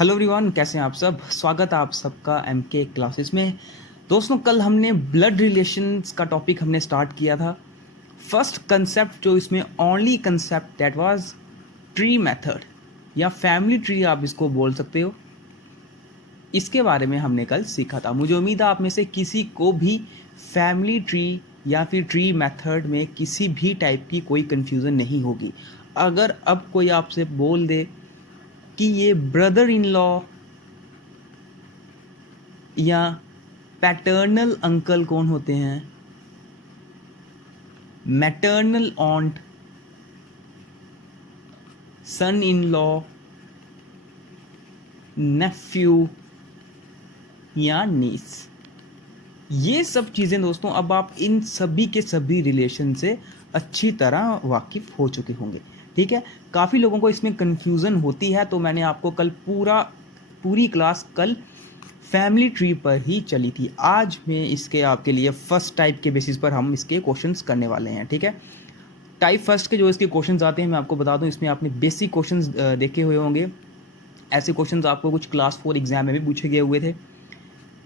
Hello everyone, कैसे हैं आप सब। स्वागत है आप सबका एमके क्लासेस में। दोस्तों, कल हमने ब्लड रिलेशंस का टॉपिक हमने स्टार्ट किया था। फर्स्ट कंसेप्ट जो इसमें only concept that was tree method या फैमिली ट्री आप इसको बोल सकते हो। इसके बारे में हमने कल सीखा था। मुझे उम्मीद है आप में से किसी को भी फैमिली ट्री या फिर ट्री मेथड में किसी भी टाइप की कोई कन्फ्यूज़न नहीं होगी। अगर अब कोई आपसे बोल दे कि ये ब्रदर इन लॉ या पैटर्नल अंकल कौन होते हैं, maternal aunt, son in law, nephew या नीस, ये सब चीज़ें दोस्तों अब आप इन सभी के सभी रिलेशन से अच्छी तरह वाकिफ़ हो चुके होंगे। ठीक है, काफ़ी लोगों को इसमें कन्फ्यूज़न होती है, तो मैंने आपको कल पूरी क्लास कल फैमिली ट्री पर ही चली थी। आज मैं इसके आपके लिए फर्स्ट टाइप के बेसिस पर हम इसके क्वेश्चंस करने वाले हैं। ठीक है, टाइप फर्स्ट के जो इसके क्वेश्चंस आते हैं मैं आपको बता दूं, इसमें आपने बेसिक क्वेश्चंस देखे हुए होंगे। ऐसे क्वेश्चंस आपको कुछ क्लास 4 एग्जाम में भी पूछे गए हुए थे।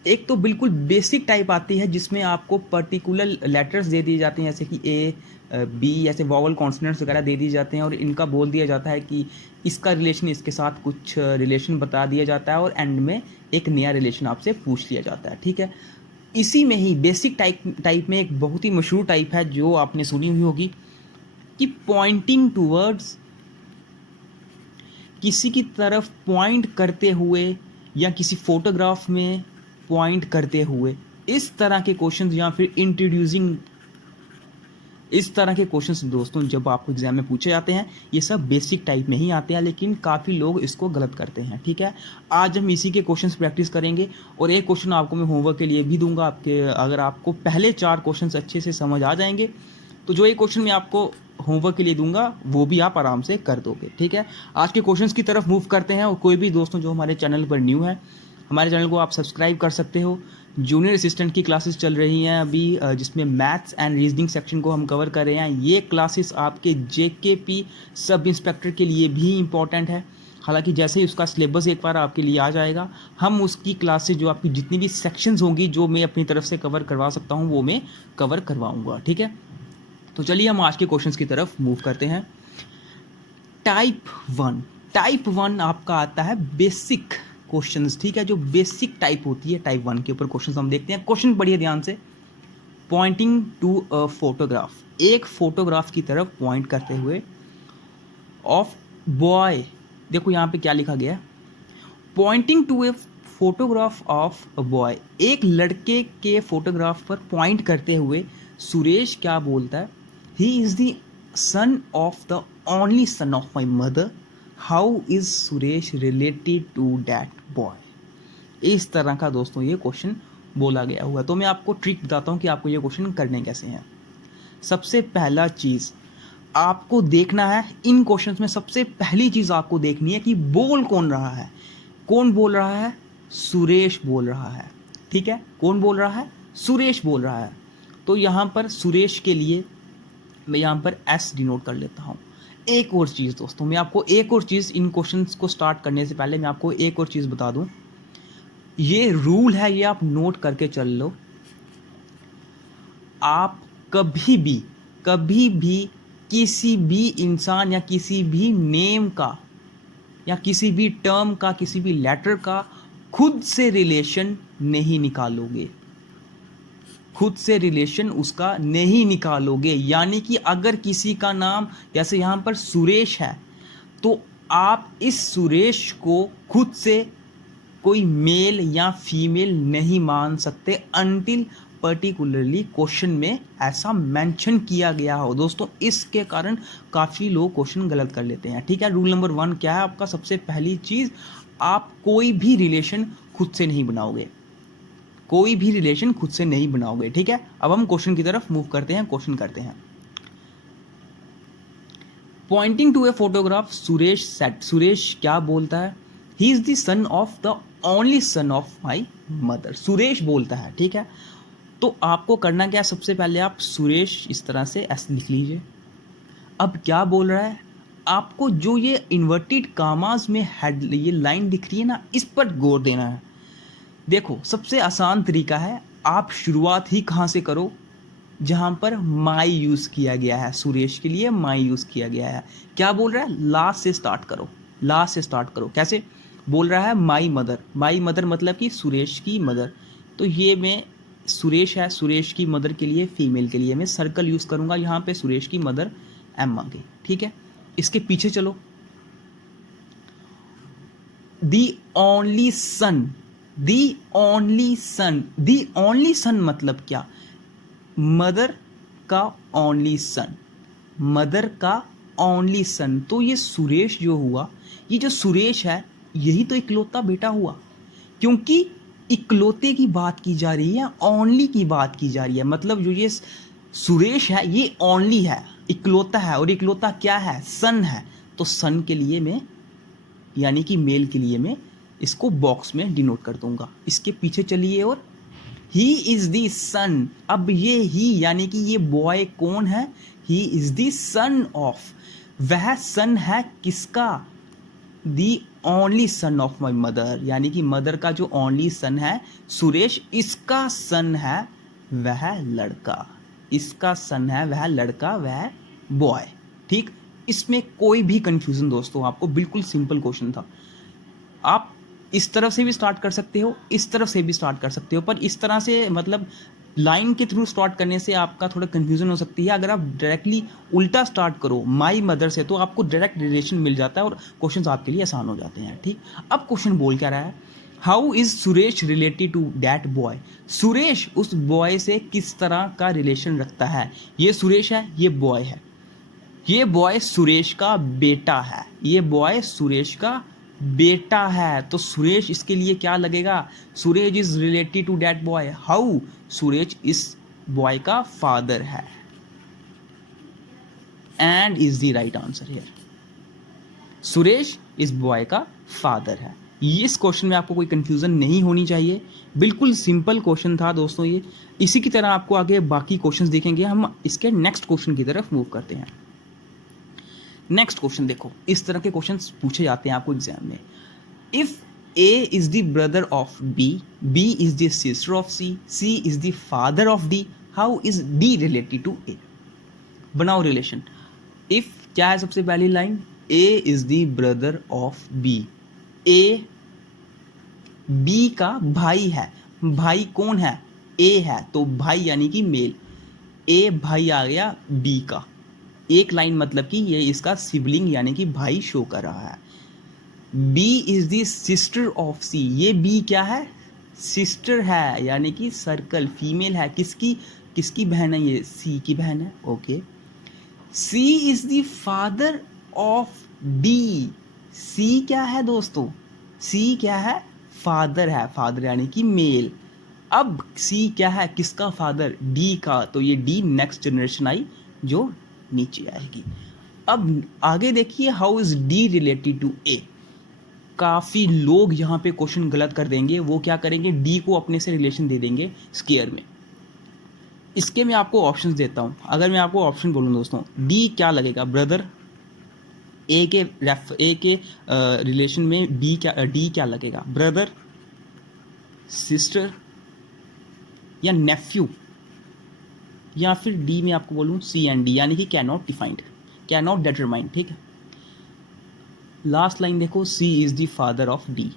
एक तो बिल्कुल बेसिक टाइप आती है जिसमें आपको पर्टिकुलर लेटर्स दे दिए जाते हैं, जैसे कि ए, बी, ऐसे वॉवल कॉन्सोनेंट्स वगैरह दे दिए जाते हैं और इनका बोल दिया जाता है कि इसका रिलेशन इसके साथ कुछ रिलेशन बता दिया जाता है और एंड में एक नया रिलेशन आपसे पूछ लिया जाता है। ठीक है, इसी में ही बेसिक टाइप में एक बहुत ही मशहूर टाइप है जो आपने सुनी हुई होगी कि पॉइंटिंग टूवर्ड्स, किसी की तरफ पॉइंट करते हुए या किसी फोटोग्राफ में पॉइंट करते हुए, इस तरह के क्वेश्चंस या फिर इंट्रोड्यूसिंग, इस तरह के क्वेश्चंस दोस्तों जब आपको एग्जाम में पूछे जाते हैं ये सब बेसिक टाइप में ही आते हैं, लेकिन काफ़ी लोग इसको गलत करते हैं। ठीक है, आज हम इसी के क्वेश्चंस प्रैक्टिस करेंगे और एक क्वेश्चन आपको मैं होमवर्क के लिए भी दूंगा आपके, अगर आपको पहले 4 क्वेश्चंस अच्छे से समझ आ जाएंगे तो जो एक क्वेश्चन मैं आपको होमवर्क के लिए दूंगा वो भी आप आराम से कर दोगे। ठीक है, आज के क्वेश्चंस की तरफ मूव करते हैं। और कोई भी दोस्तों जो हमारे चैनल पर न्यू है, हमारे चैनल को आप सब्सक्राइब कर सकते हो। जूनियर असिस्टेंट की क्लासेस चल रही हैं अभी, जिसमें मैथ्स एंड रीजनिंग सेक्शन को हम कवर कर रहे हैं। ये क्लासेस आपके जेकेपी सब इंस्पेक्टर के लिए भी इम्पॉर्टेंट है। हालांकि जैसे ही उसका सिलेबस एक बार आपके लिए आ जाएगा, हम उसकी क्लासेस जो आपकी जितनी भी सेक्शंस होंगी जो मैं अपनी तरफ से कवर करवा सकता हूँ वो मैं कवर करवाऊँगा। ठीक है, तो चलिए हम आज के क्वेश्चंस की तरफ मूव करते हैं। टाइप वन आपका आता है बेसिक क्वेश्चंस। ठीक है, जो बेसिक टाइप होती है टाइप 1 के ऊपर क्वेश्चंस हम देखते हैं। क्वेश्चन पढ़िए ध्यान से। पॉइंटिंग टू अ फोटोग्राफ, एक फोटोग्राफ की तरफ पॉइंट करते हुए, ऑफ बॉय, देखो यहाँ पे क्या लिखा गया है, pointing to a photograph of a boy, एक लड़के के फोटोग्राफ पर पॉइंट करते हुए सुरेश क्या बोलता है, he is the son of the only son of my mother, how is Suresh related to that boy. इस तरह का दोस्तों ये क्वेश्चन बोला गया हुआ है। तो मैं आपको ट्रिक बताता हूँ कि आपको ये क्वेश्चन करने कैसे हैं। सबसे पहला चीज़ आपको देखना है इन क्वेश्चंस में, सबसे पहली चीज़ आपको देखनी है कि बोल कौन रहा है। कौन बोल रहा है? सुरेश बोल रहा है। ठीक है, कौन बोल रहा है? सुरेश बोल रहा है। तो यहाँ पर सुरेश के लिए मैं यहाँ पर एस डिनोट कर लेता हूँ। एक और चीज़ दोस्तों, मैं आपको एक और चीज़, इन क्वेश्चंस को स्टार्ट करने से पहले मैं आपको एक और चीज़ बता दूँ। ये रूल है, ये आप नोट करके चल लो। आप कभी भी किसी भी इंसान या किसी भी नेम का या किसी भी टर्म का, किसी भी लेटर का खुद से रिलेशन नहीं निकालोगे। खुद से रिलेशन उसका नहीं निकालोगे। यानी कि अगर किसी का नाम जैसे यहाँ पर सुरेश है तो आप इस सुरेश को खुद से कोई मेल या फीमेल नहीं मान सकते अनटिल पर्टिकुलरली क्वेश्चन में ऐसा मेंशन किया गया हो। दोस्तों इसके कारण काफ़ी लोग क्वेश्चन गलत कर लेते हैं। ठीक है, रूल नंबर 1 क्या है आपका? सबसे पहली चीज़, आप कोई भी रिलेशन खुद से नहीं बनाओगे। कोई भी रिलेशन खुद से नहीं बनाओगे। ठीक है, अब हम क्वेश्चन की तरफ मूव करते हैं, क्वेश्चन करते हैं। Pointing to a photograph, Suresh said, Suresh क्या बोलता है? He is the son of the only son of my mother, Suresh बोलता है। ठीक है, तो आपको करना क्या है? सबसे पहले आप सुरेश इस तरह से ऐसे लिख लीजिए। अब क्या बोल रहा है? आपको जो ये इन्वर्टेड कामाज में हेड ये लाइन दिख रही है ना, इस पर गौर देना है। देखो सबसे आसान तरीका है, आप शुरुआत ही कहाँ से करो, जहाँ पर माई यूज़ किया गया है, सुरेश के लिए माई यूज़ किया गया है। क्या बोल रहा है, लास्ट से स्टार्ट करो, लास्ट से स्टार्ट करो। कैसे बोल रहा है, माई मदर, माई मदर मतलब कि सुरेश की मदर। तो ये मैं सुरेश है, सुरेश की मदर के लिए फीमेल के लिए मैं सर्कल यूज़ करूँगा, यहाँ पे सुरेश की मदर एम आ गई, ठीक है। इसके पीछे चलो, the only son, the only son, the only son मतलब क्या, मदर का ओनली सन, मदर का ओनली सन। तो ये सुरेश जो हुआ, ये जो सुरेश है यही तो इकलौता बेटा हुआ, क्योंकि इकलौते की बात की जा रही है, ओनली की बात की जा रही है। मतलब जो ये सुरेश है ये ओनली है, इकलौता है, और इकलौता क्या है, सन है। तो सन के लिए मैं यानी कि मेल के लिए मैं इसको बॉक्स में डिनोट कर दूंगा। इसके पीछे चलिए, और ही इज द सन। अब ये ही यानी कि ये बॉय कौन है, he is the son of, वह सन है किसका, the only son of my mother, यानी कि मदर का जो ओनली सन है सुरेश, इसका सन है वह लड़का, इसका सन है वह लड़का, वह बॉय। ठीक, इसमें कोई भी कंफ्यूजन दोस्तों, आपको बिल्कुल सिंपल क्वेश्चन था। आप इस तरफ से भी स्टार्ट कर सकते हो, इस तरफ से भी स्टार्ट कर सकते हो, पर इस तरह से मतलब लाइन के थ्रू स्टार्ट करने से आपका थोड़ा कंफ्यूजन हो सकती है। अगर आप डायरेक्टली उल्टा स्टार्ट करो माई मदर से, तो आपको डायरेक्ट रिलेशन मिल जाता है और क्वेश्चंस आपके लिए आसान हो जाते हैं। ठीक, अब क्वेश्चन बोल क्या रहा है, how is Suresh related to that boy, Suresh उस बॉय से किस तरह का रिलेशन रखता है। ये सुरेश है, ये बॉय है, ये बॉय सुरेश का बेटा है, ये बॉय सुरेश का बेटा है। तो सुरेश इसके लिए क्या लगेगा, Suresh is related to that boy, how, Suresh इस बॉय का फादर है, and is the right answer here, Suresh इस बॉय का फादर है। इस क्वेश्चन में आपको कोई कंफ्यूजन नहीं होनी चाहिए, बिल्कुल सिंपल क्वेश्चन था दोस्तों ये। इसी की तरह आपको आगे बाकी क्वेश्चंस देखेंगे, हम इसके नेक्स्ट क्वेश्चन की तरफ मूव करते हैं। नेक्स्ट क्वेश्चन देखो, इस तरह के क्वेश्चंस पूछे जाते हैं आपको एग्जाम में। If A is the brother of B, B is the sister of C, C is the father of D, how is D related to A. बनाओ रिलेशन। इफ क्या है सबसे पहली line, A is the brother of B, A B का भाई है, भाई कौन है, ए है, तो भाई यानी कि मेल, ए भाई आ गया बी का, एक लाइन मतलब कि ये इसका सिबलिंग यानी कि भाई शो कर रहा है। B is the sister of C, ये बी क्या है, सिस्टर है, यानी कि सर्कल फीमेल है, किसकी, किसकी बहन है, ये सी की बहन है। Okay, C is the father of D, C क्या है दोस्तों, सी क्या है, फादर है, फादर यानी कि मेल। अब सी क्या है, किसका फादर, डी का, तो ये डी नेक्स्ट जनरेशन आई जो नीचे आएगी। अब आगे देखिए, how is D related to A. काफ़ी लोग यहाँ पे क्वेश्चन गलत कर देंगे, वो क्या करेंगे, डी को अपने से रिलेशन दे देंगे स्क्वायर में। इसके मैं आपको ऑप्शंस देता हूँ। अगर मैं आपको ऑप्शन बोलूँ दोस्तों, डी क्या लगेगा, ब्रदर, ए के रिलेशन में बी क्या, डी क्या लगेगा, ब्रदर, सिस्टर या नेफ्यू, या फिर डी में आपको बोलूँ सी एंड डी, यानी कि can not defined, can not determined. ठीक है, लास्ट लाइन देखो, C is the father of D,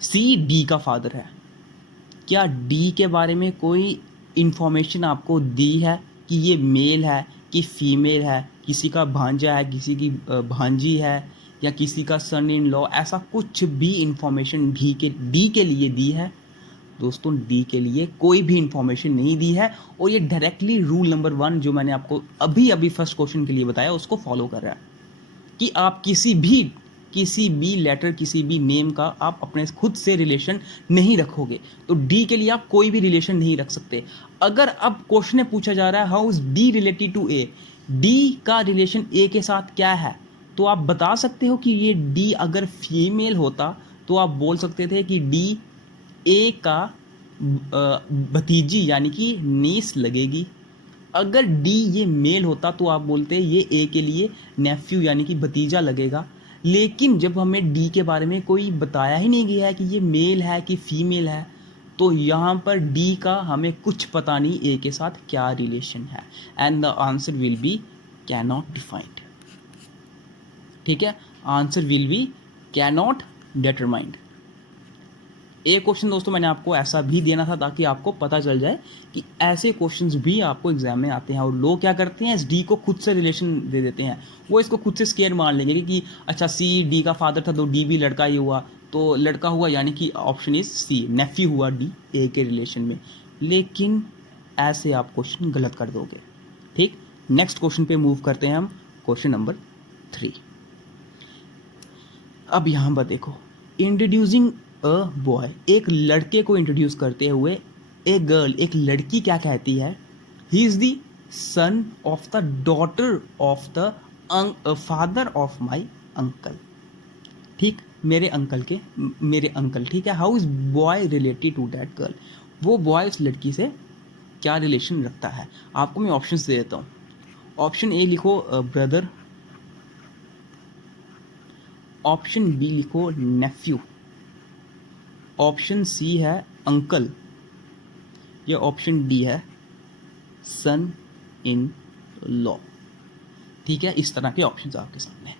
C D का फादर है। क्या डी के बारे में कोई इंफॉर्मेशन आपको दी है कि ये मेल है कि फीमेल है, किसी का भांजा है, किसी की भांजी है, या किसी का सन इन लॉ, ऐसा कुछ भी इंफॉर्मेशन डी के लिए दी है दोस्तों, डी के लिए कोई भी इंफॉर्मेशन नहीं दी है। और ये डायरेक्टली रूल नंबर 1 जो मैंने आपको अभी फर्स्ट क्वेश्चन के लिए बताया उसको फॉलो कर रहा है, कि आप किसी भी लेटर, किसी भी नेम का आप अपने खुद से रिलेशन नहीं रखोगे, तो डी के लिए आप कोई भी रिलेशन नहीं रख सकते। अगर अब क्वेश्चन में पूछा जा रहा है how is D related to A, D का रिलेशन ए के साथ क्या है, तो आप बता सकते हो कि ये डी अगर फीमेल होता तो आप बोल सकते थे कि डी ए का भतीजी यानी कि नीस लगेगी, अगर डी ये मेल होता तो आप बोलते ये ए के लिए नेफ्यू यानी कि भतीजा लगेगा, लेकिन जब हमें डी के बारे में कोई बताया ही नहीं गया है कि ये मेल है कि फीमेल है, तो यहाँ पर डी का हमें कुछ पता नहीं ए के साथ क्या रिलेशन है, and the answer will B cannot defined. ठीक है, answer will B cannot determined. एक क्वेश्चन दोस्तों मैंने आपको ऐसा भी देना था ताकि आपको पता चल जाए कि ऐसे क्वेश्चंस भी आपको एग्जाम में आते हैं, और लोग क्या करते हैं इस डी को खुद से रिलेशन दे देते हैं, वो इसको खुद से स्केयर मान लेंगे कि अच्छा सी डी का फादर था तो डी भी लड़का ही हुआ, तो लड़का हुआ यानी कि ऑप्शन इज सी, नेफ्यू हुआ डी ए के रिलेशन में। लेकिन ऐसे आप क्वेश्चन गलत कर दोगे। ठीक, नेक्स्ट क्वेश्चन पे मूव करते हैं हम, क्वेश्चन नंबर 3। अब यहाँ पर देखो, इंट्रोड्यूसिंग अ बॉय, एक लड़के को इंट्रोड्यूस करते हुए ए गर्ल, एक लड़की क्या कहती है, he is the son of the daughter of the father of my uncle. ठीक, मेरे अंकल। ठीक है, how is boy related to that girl, वो बॉय उस लड़की से क्या रिलेशन रखता है। आपको मैं ऑप्शंस दे देता हूँ। ऑप्शन ए लिखो ब्रदर, ऑप्शन बी लिखो नेफ्यू, ऑप्शन सी है अंकल, या ऑप्शन डी है सन इन लॉ। ठीक है, इस तरह के ऑप्शंस आपके सामने हैं।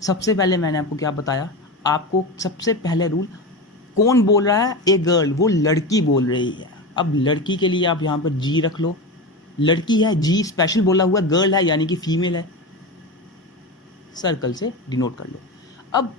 सबसे पहले मैंने आपको क्या बताया, आपको सबसे पहले रूल, कौन बोल रहा है, ए गर्ल, वो लड़की बोल रही है। अब लड़की के लिए आप यहाँ पर जी रख लो, लड़की है, जी स्पेशल बोला हुआ, गर्ल है यानी कि फीमेल है, सर्कल से डिनोट कर लो। अब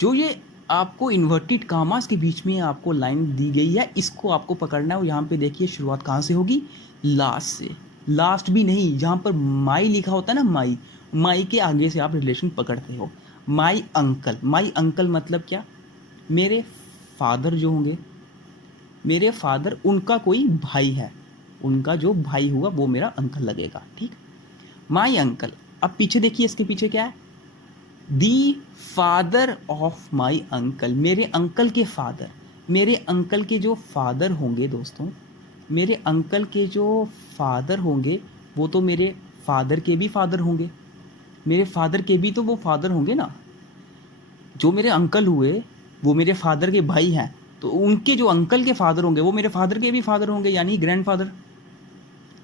जो ये आपको इन्वर्टेड कामास के बीच में आपको लाइन दी गई है, इसको आपको पकड़ना है। और यहाँ पे देखिए शुरुआत कहाँ से होगी, लास्ट से। लास्ट भी नहीं, जहाँ पर माई लिखा होता है ना, माई के आगे से आप रिलेशन पकड़ते हो। माई अंकल मतलब क्या, मेरे फादर जो होंगे, मेरे फादर, उनका कोई भाई है, उनका जो भाई हुआ वो मेरा अंकल लगेगा। ठीक, माई अंकल। अब पीछे देखिए, इसके पीछे क्या है, the father of my uncle, मेरे अंकल के फादर। मेरे अंकल के जो फादर होंगे दोस्तों, मेरे अंकल के जो फादर होंगे वो तो मेरे फादर के भी फादर होंगे, मेरे फादर के भी तो वो फादर होंगे ना। जो मेरे अंकल हुए वो मेरे फादर के भाई हैं, तो उनके जो अंकल के फादर होंगे वो मेरे फादर के भी फादर होंगे, यानी ग्रैंडफादर।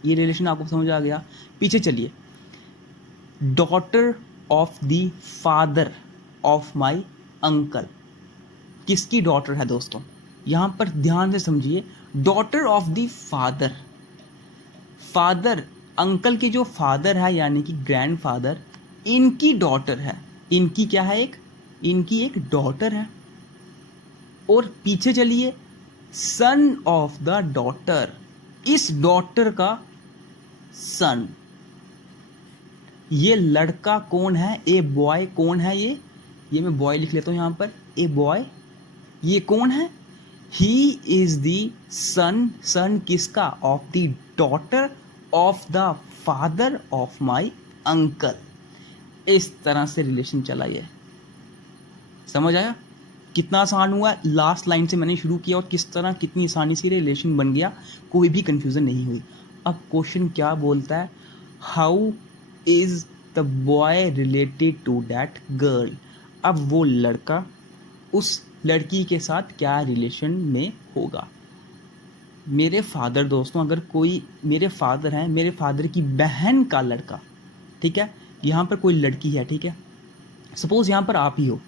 ये रिलेशन आपको समझ आ गया। पीछे चलिए, daughter of the father of my uncle, किसकी डॉटर है दोस्तों, यहां पर ध्यान से समझिए, daughter of the father, father uncle के जो फादर है यानी कि ग्रैंडफादर, इनकी डॉटर है, इनकी क्या है, इनकी एक डॉटर है। और पीछे चलिए, सन ऑफ द डॉटर, इस डॉटर का सन, ये लड़का कौन है, ए बॉय कौन है, ये मैं बॉय लिख लेता हूं यहां पर, ए बॉय, ये कौन है, ही इज द सन किसका, of the daughter of the father of my uncle. इस तरह से रिलेशन चला, ये समझ आया कितना आसान हुआ। लास्ट लाइन से मैंने शुरू किया और किस तरह कितनी आसानी से रिलेशन बन गया, कोई भी कंफ्यूजन नहीं हुई। अब क्वेश्चन क्या बोलता है, how is the boy related to that girl, अब वो लड़का उस लड़की के साथ क्या रिलेशन में होगा। मेरे फादर दोस्तों, अगर कोई मेरे फादर हैं, मेरे फादर की बहन का लड़का, ठीक है, यहाँ पर कोई लड़की है, ठीक है, सपोज यहाँ पर आप ही हो,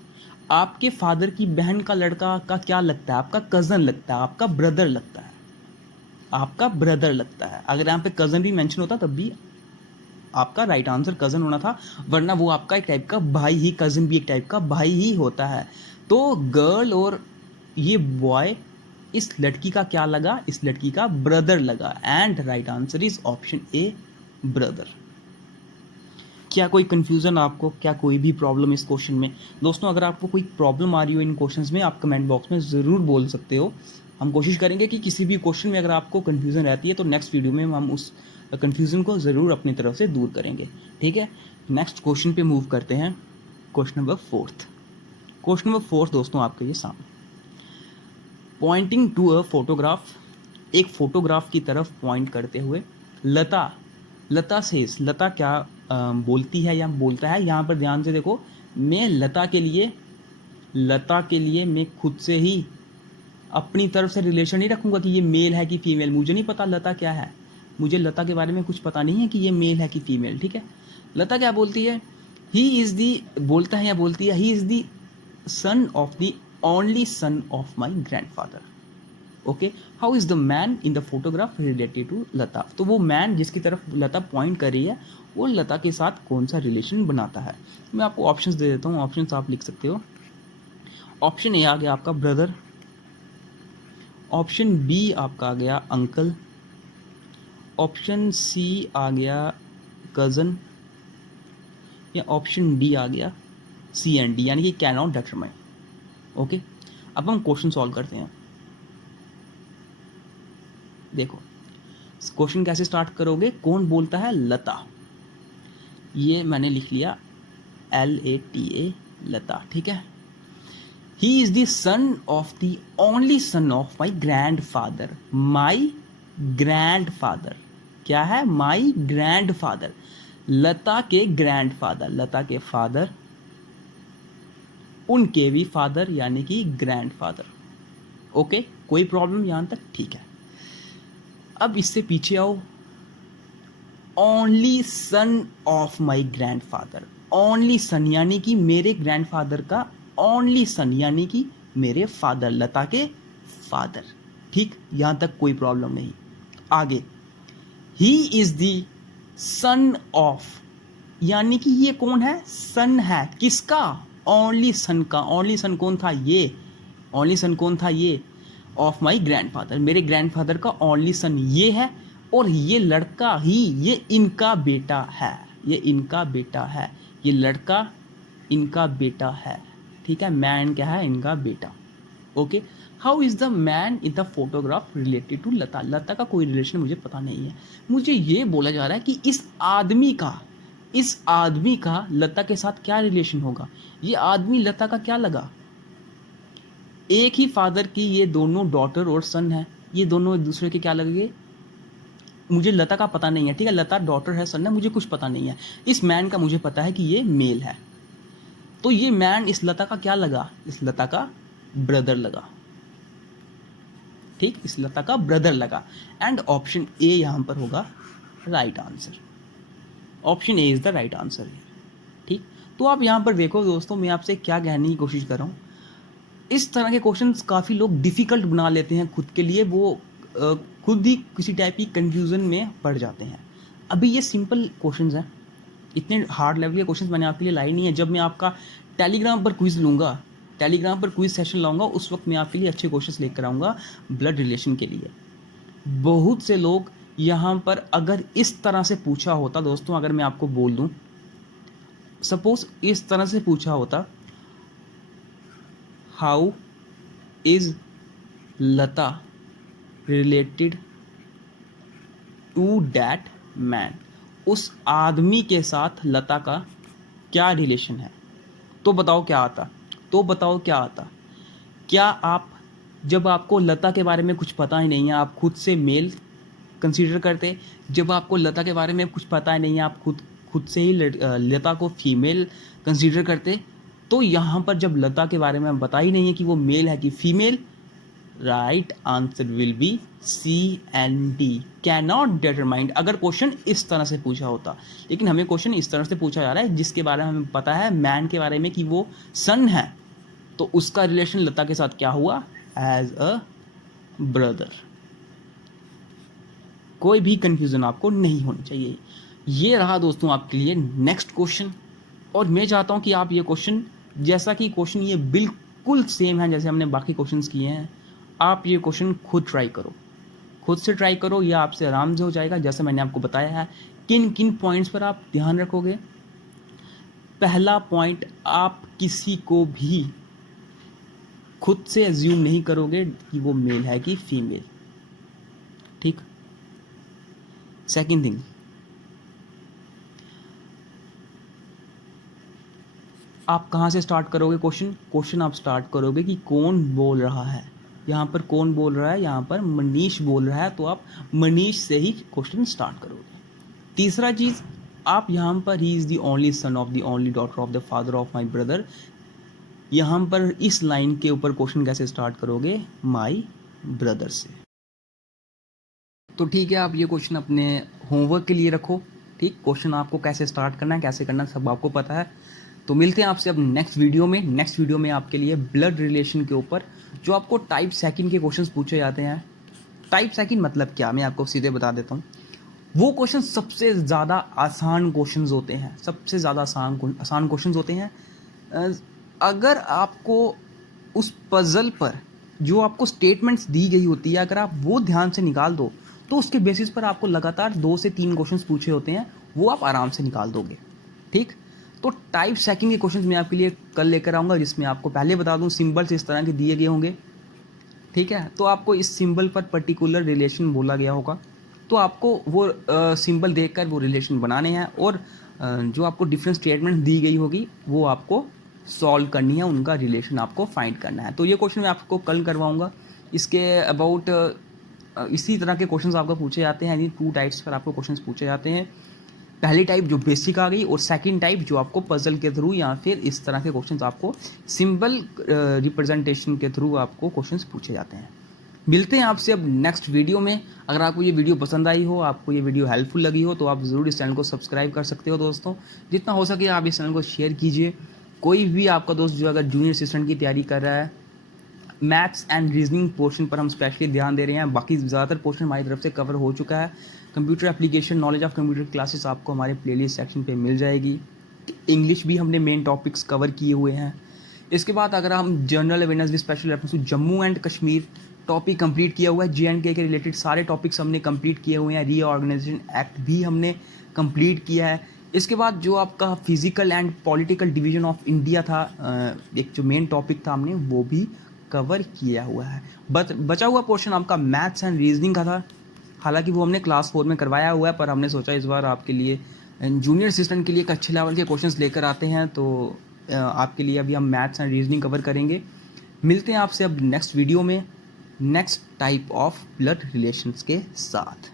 आपके फादर की बहन का लड़का का क्या लगता है, आपका कज़न लगता है, आपका ब्रदर लगता है, आपका ब्रदर लगता है। अगर यहाँ पे कज़न भी मेंशन होता तब भी आपका राइट आंसर कज़न होना था, वरना वो आपका एक टाइप का भाई ही, कज़न भी एक टाइप का भाई ही होता है। तो गर्ल और ये बॉय, इस लड़की का क्या लगा, इस लड़की का ब्रदर लगा, and right answer is option A, brother. क्या कोई कंफ्यूजन आपको, क्या कोई भी प्रॉब्लम इस क्वेश्चन में दोस्तों? अगर आपको कोई प्रॉब्लम आ रही हो इन क्वेश्चंस में, आप कमेंट बॉक्स में ज़रूर बोल सकते हो। हम कोशिश करेंगे कि किसी भी क्वेश्चन में अगर आपको कंफ्यूजन रहती है तो नेक्स्ट वीडियो में हम उस कंफ्यूजन को ज़रूर अपनी तरफ से दूर करेंगे, ठीक है। नेक्स्ट क्वेश्चन पे मूव करते हैं, क्वेश्चन नंबर 4। क्वेश्चन नंबर 4 दोस्तों आपके ये सामने, पॉइंटिंग टू अ फोटोग्राफ, एक फोटोग्राफ की तरफ पॉइंट करते हुए लता लता सेज, लता क्या बोलती है या बोलता है, यहाँ पर ध्यान से देखो, मैं लता के लिए मैं खुद से ही अपनी तरफ से रिलेशन नहीं रखूँगा कि ये मेल है कि फीमेल। मुझे नहीं पता लता क्या है, मुझे लता के बारे में कुछ पता नहीं है कि ये मेल है कि फीमेल, ठीक है। लता क्या बोलती है, ही इज़ दी, बोलता है या बोलती है, he is the son of the only son of my grandfather. Okay, how is the man in the photograph related to Lata. तो वो मैन जिसकी तरफ लता पॉइंट कर रही है वो लता के साथ कौन सा रिलेशन बनाता है। मैं आपको ऑप्शंस दे देता हूँ, ऑप्शंस आप लिख सकते हो। ऑप्शन ए आ गया आपका ब्रदर, ऑप्शन बी आपका आ गया अंकल, ऑप्शन सी आ गया कज़न, या ऑप्शन डी आ गया सी एंड डी, यानी कि कैन नॉट डिटरमाइन। ओके, अब हम क्वेश्चन सॉल्व करते हैं। देखो क्वेश्चन कैसे स्टार्ट करोगे, कौन बोलता है, लता, ये मैंने लिख लिया LATA, लता, ठीक है। He is the son of the only son of my grand father, my grand father, क्या है, माई ग्रैंड फादर, लता के ग्रैंड फादर, लता के फादर, उनके भी फादर यानी कि ग्रैंड फादर। ओके, कोई प्रॉब्लम यहां तक, ठीक है। अब इससे पीछे आओ, only son of my grand father, only son यानी कि मेरे ग्रैंडफादर का ओनली सन यानी कि मेरे फादर, लता के फादर, ठीक, यहां तक कोई प्रॉब्लम नहीं। आगे, ही इज द सन ऑफ, यानी कि ये कौन है, सन है, किसका, ओनली सन का, ओनली सन कौन था, ये ओनली सन कौन था, ये ऑफ माई ग्रैंडफादर, मेरे ग्रैंडफादर का ओनली सन ये है, और ये लड़का ही, ये इनका बेटा है, ये इनका बेटा है, ये लड़का इनका बेटा है, ठीक है, मैन क्या है, इनका बेटा। Okay, how is the man in the photograph related to Lata, Lata का कोई रिलेशन मुझे पता नहीं है, मुझे ये बोला जा रहा है कि इस आदमी का लता के साथ क्या रिलेशन होगा, ये आदमी लता का क्या लगा, एक ही फादर की ये दोनों डॉटर और सन है, ये दोनों एक दूसरे के क्या लगेंगे, मुझे लता का पता नहीं है, ठीक है, लता डॉटर है, सन है, मुझे कुछ पता नहीं है। इस मैन का मुझे पता है कि ये मेल है, तो ये मैन इस लता का क्या लगा, इस लता का ब्रदर लगा, ठीक, इस लता का ब्रदर लगा। एंड ऑप्शन ए यहां पर होगा right answer, option A is the right answer, ठीक। तो आप यहां पर देखो दोस्तों, मैं आपसे क्या कहने की कोशिश कर रहा हूं, इस तरह के क्वेश्चंस काफ़ी लोग डिफ़िकल्ट बना लेते हैं खुद के लिए, वो खुद ही किसी टाइप की कंफ्यूजन में पड़ जाते हैं। अभी ये सिंपल क्वेश्चंस हैं, इतने हार्ड लेवल के क्वेश्चंस मैंने आपके लिए लाई नहीं है। जब मैं आपका टेलीग्राम पर क्विज़ लूँगा, टेलीग्राम पर क्विज़ सेशन लाऊंगा, उस वक्त मैं आपके लिए अच्छे क्वेश्चंस लेकर आऊँगा ब्लड रिलेशन के लिए। बहुत से लोग यहाँ पर, अगर इस तरह से पूछा होता दोस्तों, अगर मैं आपको बोल दूँ, सपोज इस तरह से पूछा होता, how is Lata related to that man, उस आदमी के साथ लता का क्या रिलेशन है, तो बताओ क्या आता, क्या आप, जब आपको लता के बारे में कुछ पता ही नहीं है, आप खुद से मेल कंसीडर करते, जब आपको लता के बारे में कुछ पता ही नहीं है, आप खुद से ही लता को फीमेल कंसीडर करते, तो यहाँ पर जब लता के बारे में पता ही नहीं है कि वो मेल है कि female, right answer will be C and D, can not determined, अगर क्वेश्चन इस तरह से पूछा होता। लेकिन हमें क्वेश्चन इस तरह से पूछा जा रहा है जिसके बारे में हमें पता है, मैन के बारे में, कि वो सन है, तो उसका रिलेशन लता के साथ क्या हुआ, एज अ ब्रदर। कोई भी कंफ्यूजन आपको नहीं होनी चाहिए। ये रहा दोस्तों आपके लिए नेक्स्ट क्वेश्चन, और मैं चाहता हूँ कि आप ये क्वेश्चन, जैसा कि क्वेश्चन ये बिल्कुल सेम है जैसे हमने बाकी क्वेश्चंस किए हैं, आप ये क्वेश्चन खुद ट्राई करो, खुद से ट्राई करो, यह आपसे आराम से हो जाएगा। जैसे मैंने आपको बताया है, किन किन पॉइंट्स पर आप ध्यान रखोगे। पहला पॉइंट, आप किसी को भी खुद से एज्यूम नहीं करोगे कि वो मेल है कि फीमेल, ठीक। सेकंड थिंग, आप कहाँ से स्टार्ट करोगे क्वेश्चन आप स्टार्ट करोगे कि कौन बोल रहा है, यहाँ पर कौन बोल रहा है, यहाँ पर मनीष बोल रहा है, तो आप मनीष से ही क्वेश्चन स्टार्ट करोगे। तीसरा चीज़, आप यहाँ पर he is the only son of the only daughter of the father of my brother, यहाँ पर इस लाइन के ऊपर क्वेश्चन कैसे स्टार्ट करोगे, माई ब्रदर से। तो ठीक है, आप ये क्वेश्चन अपने होमवर्क के लिए रखो। ठीक, क्वेश्चन आपको कैसे स्टार्ट करना है, कैसे करना है, सब आपको पता है। तो मिलते हैं आपसे अब नेक्स्ट वीडियो में। नेक्स्ट वीडियो में आपके लिए ब्लड रिलेशन के ऊपर जो आपको टाइप सेकंड के क्वेश्चंस पूछे जाते हैं। टाइप सेकंड मतलब क्या, मैं आपको सीधे बता देता हूँ। वो क्वेश्चन सबसे ज़्यादा आसान क्वेश्चंस होते हैं, सबसे ज़्यादा आसान क्वेश्चंस होते हैं। अगर आपको उस पजल पर जो आपको स्टेटमेंट्स दी गई होती है, अगर आप वो ध्यान से निकाल दो तो उसके बेसिस पर आपको लगातार 2 से 3 क्वेश्चंस पूछे होते हैं, वो आप आराम से निकाल दोगे। ठीक, तो टाइप सेकंड के क्वेश्चंस मैं आपके लिए कल लेकर आऊँगा, जिसमें आपको पहले बता दूँ सिंबल्स इस तरह के दिए गए होंगे। ठीक है, तो आपको इस सिंबल पर पर्टिकुलर रिलेशन बोला गया होगा, तो आपको वो सिंबल देखकर वो रिलेशन बनाने हैं, और जो आपको डिफरेंट स्टेटमेंट दी गई होगी वो आपको सॉल्व करनी है, उनका रिलेशन आपको फाइंड करना है। तो ये क्वेश्चन मैं आपको कल करवाऊंगा। इसके अबाउट इसी तरह के क्वेश्चंस आपको पूछे जाते हैं, यानी 2 टाइप्स पर आपको क्वेश्चंस पूछे जाते हैं। पहली टाइप जो बेसिक आ गई, और सेकंड टाइप जो आपको पजल के थ्रू या फिर इस तरह के क्वेश्चंस आपको सिंबल रिप्रेजेंटेशन के थ्रू आपको क्वेश्चंस पूछे जाते हैं। मिलते हैं आपसे अब नेक्स्ट वीडियो में। अगर आपको ये वीडियो पसंद आई हो, आपको ये वीडियो हेल्पफुल लगी हो, तो आप ज़रूर इस चैनल को सब्सक्राइब कर सकते हो दोस्तों। जितना हो सके आप इस चैनल को शेयर कीजिए। कोई भी आपका दोस्त जो अगर जूनियर असिस्टेंट की तैयारी कर रहा है, मैथ्स एंड रीजनिंग पोर्शन पर हम स्पेशली ध्यान दे रहे हैं, बाकी ज़्यादातर पोर्शन हमारी तरफ से कवर हो चुका है। Computer application, knowledge of computer classes आपको हमारे प्लेलिस्ट सेक्शन पे मिल जाएगी। इंग्लिश भी हमने मेन टॉपिक्स कवर किए हुए हैं। इसके बाद अगर हम general awareness with special reference to Jammu and Kashmir topic complete किया हुआ है, J&K के रिलेटेड सारे टॉपिक्स हमने कंप्लीट किए हुए हैं। रीऑर्गेनाइजेशन एक्ट भी हमने कंप्लीट किया है। इसके बाद जो आपका physical and political division of India था, एक जो मेन टॉपिक था, हमने वो भी कवर किया हुआ है। बचा हुआ पोर्शन आपका मैथ्स एंड रीजनिंग का था, हालांकि वो हमने क्लास 4 में करवाया हुआ है, पर हमने सोचा इस बार आपके लिए जूनियर असिस्टेंट के लिए एक अच्छे लेवल के क्वेश्चंस लेकर आते हैं, तो आपके लिए अभी हम मैथ्स एंड रीजनिंग कवर करेंगे। मिलते हैं आपसे अब नेक्स्ट वीडियो में next type of blood relations के साथ।